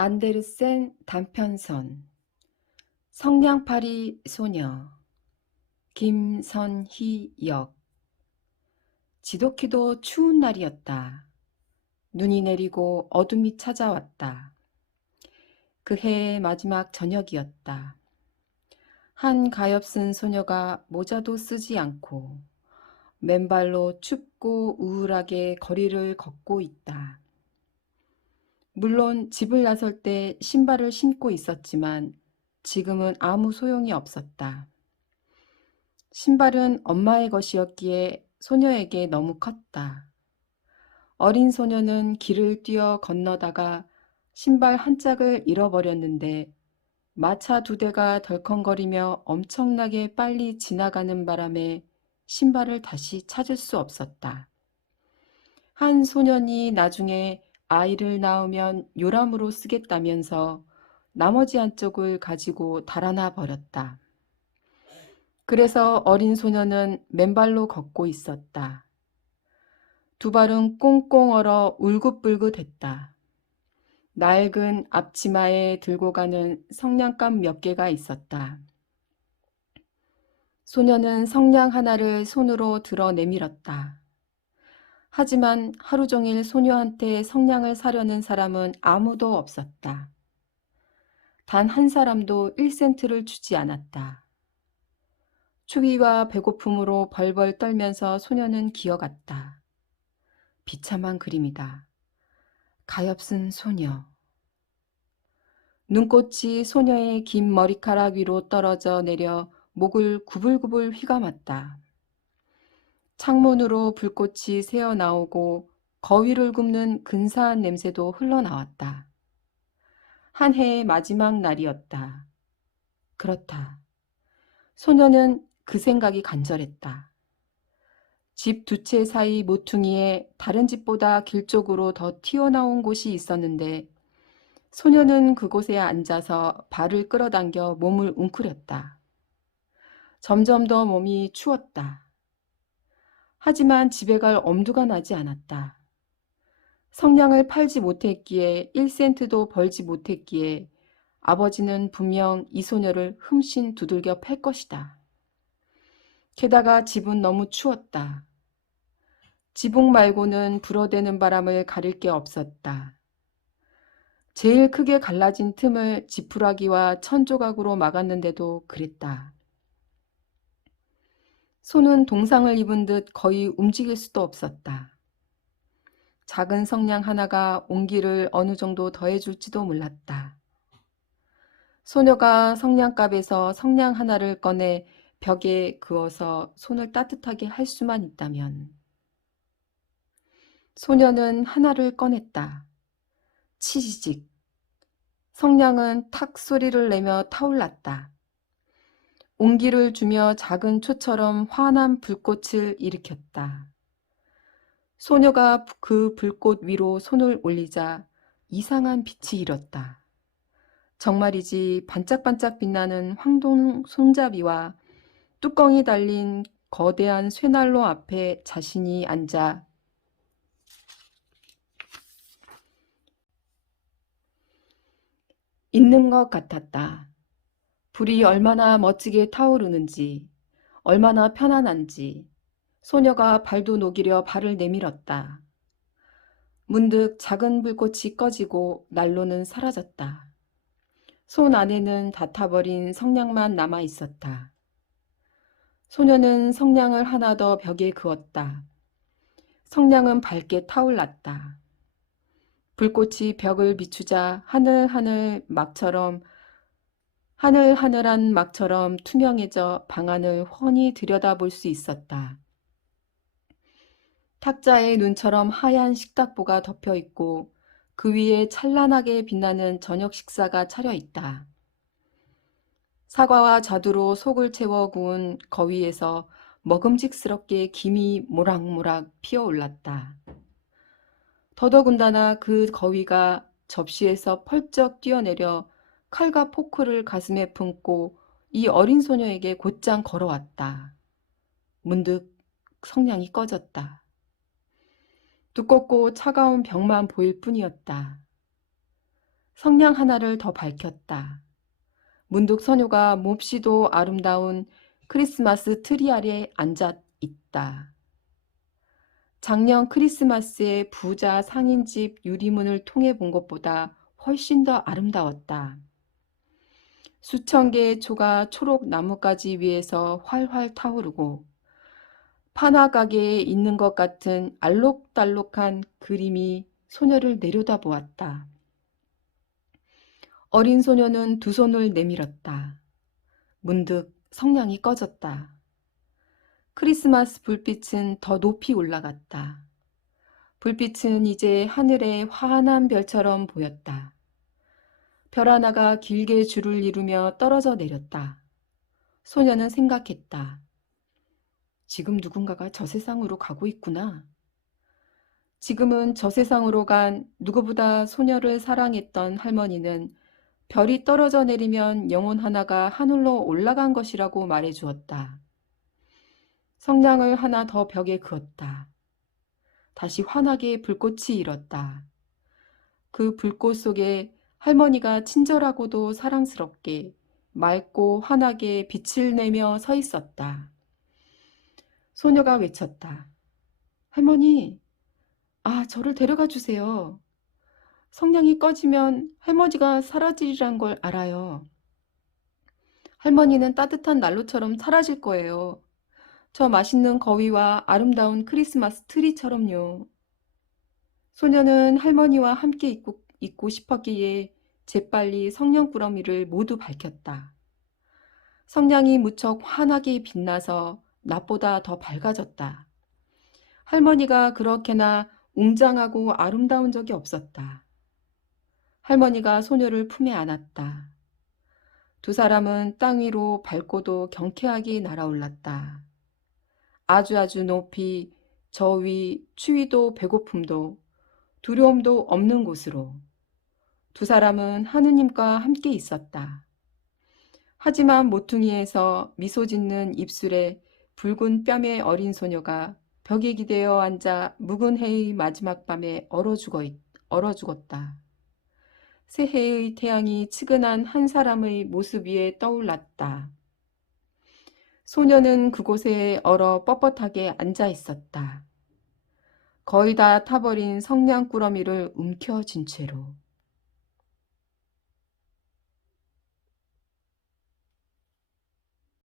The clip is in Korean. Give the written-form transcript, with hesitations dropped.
안데르센 단편선 성냥팔이 소녀 김선희 역 지독히도 추운 날이었다. 눈이 내리고 어둠이 찾아왔다. 그 해의 마지막 저녁이었다. 한 가엾은 소녀가 모자도 쓰지 않고 맨발로 춥고 우울하게 거리를 걷고 있다. 물론 집을 나설 때 신발을 신고 있었지만 지금은 아무 소용이 없었다. 신발은 엄마의 것이었기에 소녀에게 너무 컸다. 어린 소녀는 길을 뛰어 건너다가 신발 한 짝을 잃어버렸는데 마차 두 대가 덜컹거리며 엄청나게 빨리 지나가는 바람에 신발을 다시 찾을 수 없었다. 한 소년이 나중에 아이를 낳으면 요람으로 쓰겠다면서 나머지 한쪽을 가지고 달아나 버렸다. 그래서 어린 소녀는 맨발로 걷고 있었다. 두 발은 꽁꽁 얼어 울긋불긋했다. 낡은 앞치마에 들고 가는 성냥감 몇 개가 있었다. 소녀는 성냥 하나를 손으로 들어 내밀었다. 하지만 하루 종일 소녀한테 성냥을 사려는 사람은 아무도 없었다. 단 한 사람도 1센트를 주지 않았다. 추위와 배고픔으로 벌벌 떨면서 소녀는 기어갔다. 비참한 그림이다. 가엾은 소녀. 눈꽃이 소녀의 긴 머리카락 위로 떨어져 내려 목을 구불구불 휘감았다. 창문으로 불꽃이 새어나오고 거위를 굽는 근사한 냄새도 흘러나왔다. 한 해의 마지막 날이었다. 그렇다. 소녀는 그 생각이 간절했다. 집 두 채 사이 모퉁이에 다른 집보다 길 쪽으로 더 튀어나온 곳이 있었는데 소녀는 그곳에 앉아서 발을 끌어당겨 몸을 웅크렸다. 점점 더 몸이 추웠다. 하지만 집에 갈 엄두가 나지 않았다. 성냥을 팔지 못했기에 1센트도 벌지 못했기에 아버지는 분명 이 소녀를 흠씬 두들겨 팰 것이다. 게다가 집은 너무 추웠다. 지붕 말고는 불어대는 바람을 가릴 게 없었다. 제일 크게 갈라진 틈을 지푸라기와 천조각으로 막았는데도 그랬다. 손은 동상을 입은 듯 거의 움직일 수도 없었다. 작은 성냥 하나가 온기를 어느 정도 더해줄지도 몰랐다. 소녀가 성냥갑에서 성냥 하나를 꺼내 벽에 그어서 손을 따뜻하게 할 수만 있다면. 소녀는 하나를 꺼냈다. 치지직. 성냥은 탁 소리를 내며 타올랐다. 온기를 주며 작은 초처럼 환한 불꽃을 일으켰다. 소녀가 그 불꽃 위로 손을 올리자 이상한 빛이 일었다. 정말이지 반짝반짝 빛나는 황동 손잡이와 뚜껑이 달린 거대한 쇠난로 앞에 자신이 앉아 있는 것 같았다. 불이 얼마나 멋지게 타오르는지, 얼마나 편안한지 소녀가 발도 녹이려 발을 내밀었다. 문득 작은 불꽃이 꺼지고 난로는 사라졌다. 손 안에는 다 타버린 성냥만 남아 있었다. 소녀는 성냥을 하나 더 벽에 그었다. 성냥은 밝게 타올랐다. 불꽃이 벽을 비추자 하늘하늘한 막처럼 투명해져 방 안을 훤히 들여다볼 수 있었다. 탁자에 눈처럼 하얀 식탁보가 덮여 있고 그 위에 찬란하게 빛나는 저녁 식사가 차려 있다. 사과와 자두로 속을 채워 구운 거위에서 먹음직스럽게 김이 모락모락 피어올랐다. 더더군다나 그 거위가 접시에서 펄쩍 뛰어내려 칼과 포크를 가슴에 품고 이 어린 소녀에게 곧장 걸어왔다. 문득 성냥이 꺼졌다. 두껍고 차가운 벽만 보일 뿐이었다. 성냥 하나를 더 밝혔다. 문득 소녀가 몹시도 아름다운 크리스마스 트리 아래 앉아 있다. 작년 크리스마스에 부자 상인집 유리문을 통해 본 것보다 훨씬 더 아름다웠다. 수천 개의 초가 초록 나뭇가지 위에서 활활 타오르고 판화 가게에 있는 것 같은 알록달록한 그림이 소녀를 내려다보았다. 어린 소녀는 두 손을 내밀었다. 문득 성냥이 꺼졌다. 크리스마스 불빛은 더 높이 올라갔다. 불빛은 이제 하늘의 환한 별처럼 보였다. 별 하나가 길게 줄을 이루며 떨어져 내렸다. 소녀는 생각했다. 지금 누군가가 저 세상으로 가고 있구나. 지금은 저 세상으로 간 누구보다 소녀를 사랑했던 할머니는 별이 떨어져 내리면 영혼 하나가 하늘로 올라간 것이라고 말해 주었다. 성냥을 하나 더 벽에 그었다. 다시 환하게 불꽃이 일었다. 그 불꽃 속에 할머니가 친절하고도 사랑스럽게 맑고 환하게 빛을 내며 서 있었다. 소녀가 외쳤다. 할머니, 저를 데려가 주세요. 성냥이 꺼지면 할머니가 사라지리란 걸 알아요. 할머니는 따뜻한 난로처럼 사라질 거예요. 저 맛있는 거위와 아름다운 크리스마스 트리처럼요. 소녀는 할머니와 함께 있고 싶었기에 재빨리 성냥꾸러미를 모두 밝혔다. 성냥이 무척 환하게 빛나서 낮보다 더 밝아졌다. 할머니가 그렇게나 웅장하고 아름다운 적이 없었다. 할머니가 소녀를 품에 안았다. 두 사람은 땅 위로 밝고도 경쾌하게 날아올랐다. 아주 높이 저 위 추위도 배고픔도 두려움도 없는 곳으로 두 사람은 하느님과 함께 있었다. 하지만 모퉁이에서 미소 짓는 입술에 붉은 뺨의 어린 소녀가 벽에 기대어 앉아 묵은 해의 마지막 밤에 얼어 죽었다. 새해의 태양이 치근한 한 사람의 모습 위에 떠올랐다. 소녀는 그곳에 얼어 뻣뻣하게 앉아 있었다. 거의 다 타버린 성냥꾸러미를 움켜쥔 채로.